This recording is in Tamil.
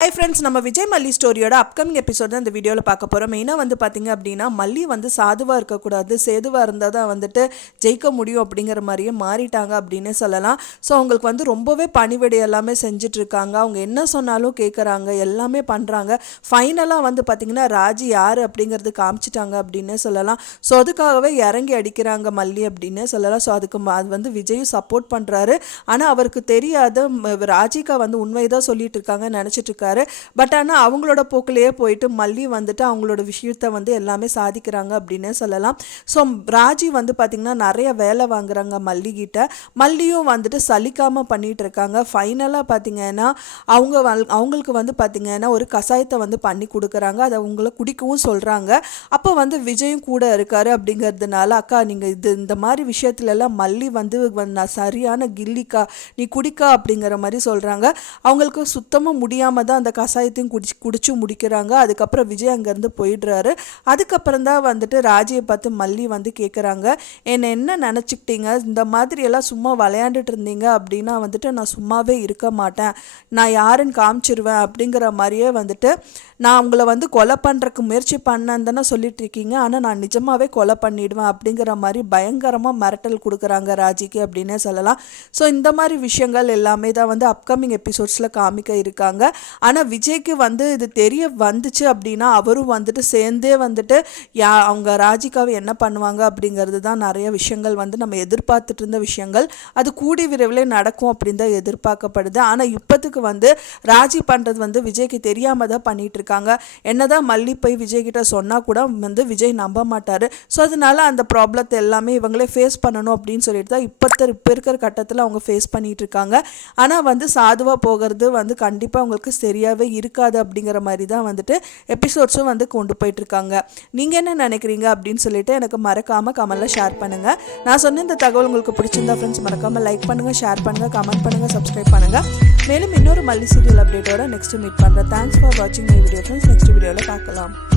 ஹை ஃப்ரெண்ட்ஸ் நம்ம விஜய் மல்லி ஸ்டோரியோட அப்கமிங் எபிசோட் தான் இந்த வீடியோவில் பார்க்க போகிறோம் மெயினாக வந்து பார்த்தீங்க அப்படின்னா மல்லி வந்து சாதுவாக இருக்கக்கூடாது சேதுவாக இருந்தால் தான் வந்துட்டு ஜெயிக்க முடியும் அப்படிங்கிற மாதிரியே மாறிட்டாங்க அப்படின்னு சொல்லலாம். ஸோ அவங்களுக்கு வந்து ரொம்பவே பணிவிடை எல்லாமே செஞ்சுட்டு இருக்காங்க அவங்க என்ன சொன்னாலும் கேட்குறாங்க எல்லாமே பண்ணுறாங்க ஃபைனலாக வந்து பார்த்திங்கன்னா ராஜி யார் அப்படிங்கிறது காமிச்சிட்டாங்க அப்படின்னு சொல்லலாம். ஸோ அதுக்காகவே இறங்கி அடிக்கிறாங்க மல்லி அப்படின்னு சொல்லலாம். ஸோ அதுக்கு அது வந்து விஜயும் சப்போர்ட் பண்ணுறாரு ஆனால் அவருக்கு தெரியாத ராஜிகா வந்து உண்மைதான் சொல்லிட்டு இருக்காங்க நினச்சிட்டு இருக்காரு பட் ஆனால் அவங்களோட போக்கிலேயே போயிட்டு மல்லி வந்துட்டு அவங்களோட விஷயத்த வந்து எல்லாமே சாதிக்கிறாங்க அப்படின்னு சொல்லலாம். ஸோ ராஜி வந்து பார்த்திங்கன்னா நிறைய வேலை வாங்குறாங்க மல்லிகிட்ட. மல்லியும் வந்துட்டு சலிக்காமல் பண்ணிகிட்டு இருக்காங்க ஃபைனலாக பார்த்தீங்கன்னா அவங்க அவங்களுக்கு வந்து பார்த்திங்கன்னா ஒரு கஷாயத்தை வந்து பண்ணி கொடுக்குறாங்க. அதை அவங்கள குடிக்கவும் சொல்கிறாங்க அப்போ வந்து விஜயும் கூட இருக்காரு அப்படிங்கிறதுனால அக்கா நீங்கள் இது இந்த மாதிரி விஷயத்துலலாம் மல்லி வந்து நான் சரியான கில்லிக்கா நீ குடிக்கா அப்படிங்கிற மாதிரி சொல்கிறாங்க அவங்களுக்கு சுத்தமாக முடியாமல் தான் அந்த கஷாயத்தையும் குடிச்சு குடிச்சு முடிக்கிறாங்க. அதுக்கப்புறம் விஜய் அங்கேருந்து போயிடுறாரு. அதுக்கப்புறம் தான் வந்துட்டு ராஜியை பார்த்து மல்லி வந்து கேட்குறாங்க என்னை என்ன நினச்சிக்கிட்டீங்க? இந்த மாதிரி எல்லாம் சும்மா விளையாண்டுட்டு இருந்தீங்க அப்படின்னா வந்துட்டு நான் சும்மாவே இருக்க மாட்டேன். நான் யாருன்னு காமிச்சிருவேன் அப்படிங்கிற மாதிரியே வந்துட்டு நான் உங்களை வந்து கொலை பண்ணுறக்கு முயற்சி பண்ணேன் தானே சொல்லிட்டு இருக்கீங்க. ஆனால் நான் நிஜமாகவே கொலை பண்ணிடுவேன் அப்படிங்கிற மாதிரி பயங்கரமாக மிரட்டல் கொடுக்குறாங்க ராஜிக்கு அப்படின்னே சொல்லலாம். ஸோ இந்த மாதிரி விஷயங்கள் எல்லாமே தான் வந்து அப்கமிங் எபிசோட்ஸில் காமிக்க இருக்காங்க. ஆனால் விஜய்க்கு வந்து இது தெரிய வந்துச்சு அப்படின்னா அவரும் வந்துட்டு சேர்ந்தே வந்துட்டு யா அவங்க ராஜிகாவை என்ன பண்ணுவாங்க அப்படிங்கிறது தான் நிறைய விஷயங்கள் வந்து நம்ம எதிர்பார்த்துட்டு இருந்த விஷயங்கள். அது கூடி விரைவில் நடக்கும் அப்படின்னு தான் எதிர்பார்க்கப்படுது. ஆனால் இப்போத்துக்கு வந்து ராஜி பண்ணுறது வந்து விஜய்க்கு தெரியாமல் தான் பண்ணிகிட்டு இருக்காங்க. என்னதான் மல்லி போய் விஜய்கிட்ட சொன்னால் கூட வந்து விஜய் நம்ப மாட்டார். ஸோ அதனால அந்த ப்ராப்ளத்தை எல்லாமே இவங்களே ஃபேஸ் பண்ணணும் அப்படின்னு சொல்லிட்டு தான் இப்போத்த இப்போ இருக்கிற கட்டத்தில் அவங்க ஃபேஸ் பண்ணிகிட்டு இருக்காங்க. ஆனால் வந்து சாதுவாக போகிறது வந்து கண்டிப்பாக அவங்களுக்கு சரி சரியாகவே இருக்காது அப்படிங்கிற மாதிரி தான் வந்துட்டு எபிசோட்ஸும் வந்து கொண்டு போயிட்டுருக்காங்க. நீங்கள் என்ன நினைக்கிறீங்க அப்படின்னு சொல்லிட்டு எனக்கு மறக்காமல் கமெண்ட்டில் ஷேர் பண்ணுங்கள் நான் சொன்ன இந்த தகவல் உங்களுக்கு பிடிச்சிருந்தா ஃப்ரெண்ட்ஸ் மறக்காமல் லைக் பண்ணுங்கள் ஷேர் பண்ணுங்கள் கமெண்ட் பண்ணுங்கள் சப்ஸ்கிரைப் பண்ணுங்கள் மேலும் இன்னொரு மல்லி சீரியல் அப்டேட்டோட நெக்ஸ்ட் மீட் பண்ணுறேன் தேங்க்ஸ் ஃபார் வாட்சிங் மை வீடியோ ஃப்ரெண்ட்ஸ் நெக்ஸ்ட் வீடியோவில் பார்க்கலாம்.